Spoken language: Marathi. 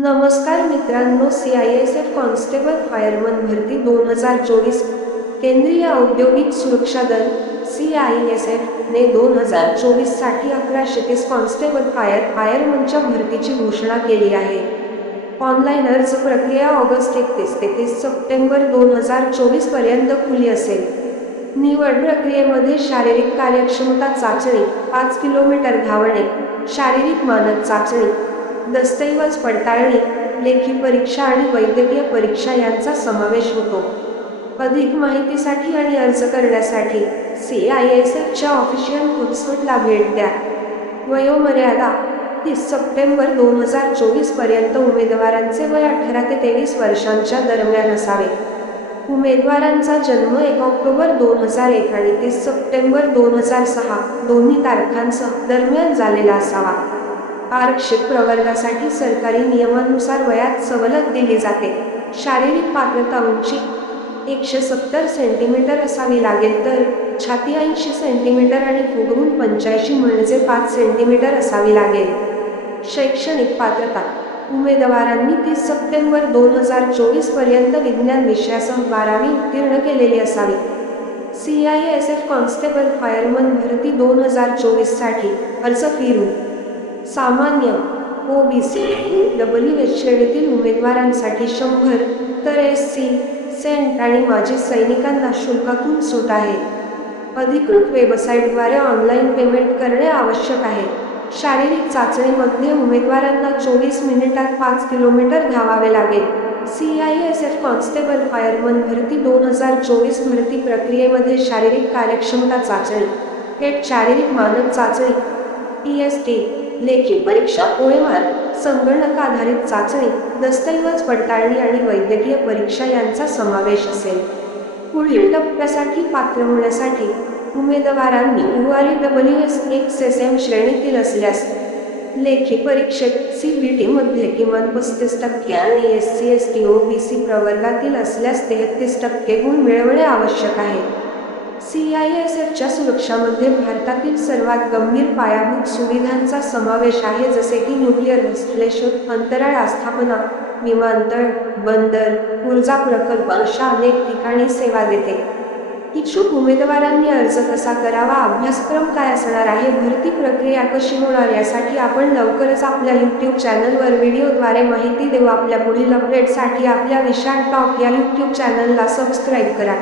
नमस्कार मित्रांनो C I S F constable fireman भरती दोन हजार चोवीस केंद्रीय औद्योगिक सुरक्षा दल सी आय एस एफ ने दोन हजार चोवीससाठी अकराशे तीस कॉन्स्टेबल फायर फायरमनच्या भरतीची घोषणा केली आहे. ऑनलाईन अर्ज प्रक्रिया ऑगस्ट एकतीस ते तीस सप्टेंबर दोन हजार चोवीसपर्यंत खुली असेल. निवड प्रक्रियेमध्ये शारीरिक कार्यक्षमता चाचणी पाच किलोमीटर धावणे शारीरिक मानक चाचणी दस्तऐवज पडताळणी लेखी परीक्षा आणि वैद्यकीय परीक्षा यांचा समावेश होतो. अधिक माहितीसाठी आणि अर्ज करण्यासाठी सी आय एस एफच्या ऑफिशियल वेबसाईटला भेट द्या. वयोमर्यादा तीस सप्टेंबर दोन हजार चोवीसपर्यंत उमेदवारांचे वय अठरा ते तेवीस वर्षांच्या दरम्यान असावे. उमेदवारांचा जन्म एक ऑक्टोबर दोन हजार एक आणि तीस सप्टेंबर दोन हजार सहा दोन्ही तारखांसह दरम्यान झालेला असावा. आरक्षित प्रवर्गासाठी सरकारी नियमानुसार वयात सवलत दिली जाते. शारीरिक पात्रता उंची एकशे सत्तर सेंटीमीटर असावी लागेल तर छाती ऐंशी सेंटीमीटर आणि फुगवून पंच्याऐंशी म्हणजे पाच सेंटीमीटर असावी लागेल. शैक्षणिक पात्रता. उमेदवारांनी तीस सप्टेंबर दोन हजार चोवीसपर्यंत विज्ञान विषयासह बारावी उत्तीर्ण केलेली असावी. C I S F constable fireman भरती दोन हजार चोवीससाठी अर्ज फिरू सामान्य O B C W H श्रेणीतील उमेदवारांसाठी शंभर तर एस सी सेंट आणि माजी सैनिकांना शुल्कातून सूट आहे. अधिकृत वेबसाईटद्वारे ऑनलाईन पेमेंट करणे आवश्यक आहे. शारीरिक चाचणीमध्ये उमेदवारांना चोवीस मिनिटात पाच किलोमीटर धावावे लागेल. C I S F constable fireman भरती दोन हजार चोवीस भरती प्रक्रियेमध्ये शारीरिक कार्यक्षमता चाचणी. थेट शारीरिक मानक चाचणी. पी एस टी लेखी परीक्षा ओएमआर संगणक आधारित चाचणी दस्तऐवज पडताळणी आणि वैद्यकीय परीक्षा यांचा समावेश असेल. पुढील टप्प्यासाठी पात्र होण्यासाठी उमेदवारांनी U R W S X S M श्रेणीतील असल्यास लेखी परीक्षेत सी बी टीमध्ये किमान पस्तीस टक्के आणि S C S T O B C प्रवर्गातील असल्यास तेहतीस टक्के गुण मिळवणे आवश्यक आहे. सी आय एस एफच्या सुरक्षामध्ये भारतातील सर्वात गंभीर पायाभूत सुविधांचा समावेश आहे जसे की न्यूक्लिअर विश्लेषण अंतराळ आस्थापना विमानतळ बंदर ऊर्जा प्रकल्प अशा अनेक ठिकाणी सेवा देते. इच्छुक उमेदवारांनी अर्ज कसा करावा अभ्यासक्रम काय असणार आहे भरती प्रक्रिया कशी होणार यासाठी आपण लवकरच आपल्या यूट्यूब चॅनलवर व्हिडिओद्वारे माहिती देऊ. आपल्या पुढील अपडेटसाठी आपल्या विशाल टॉक या यूट्यूब चॅनलला सबस्क्राईब करा.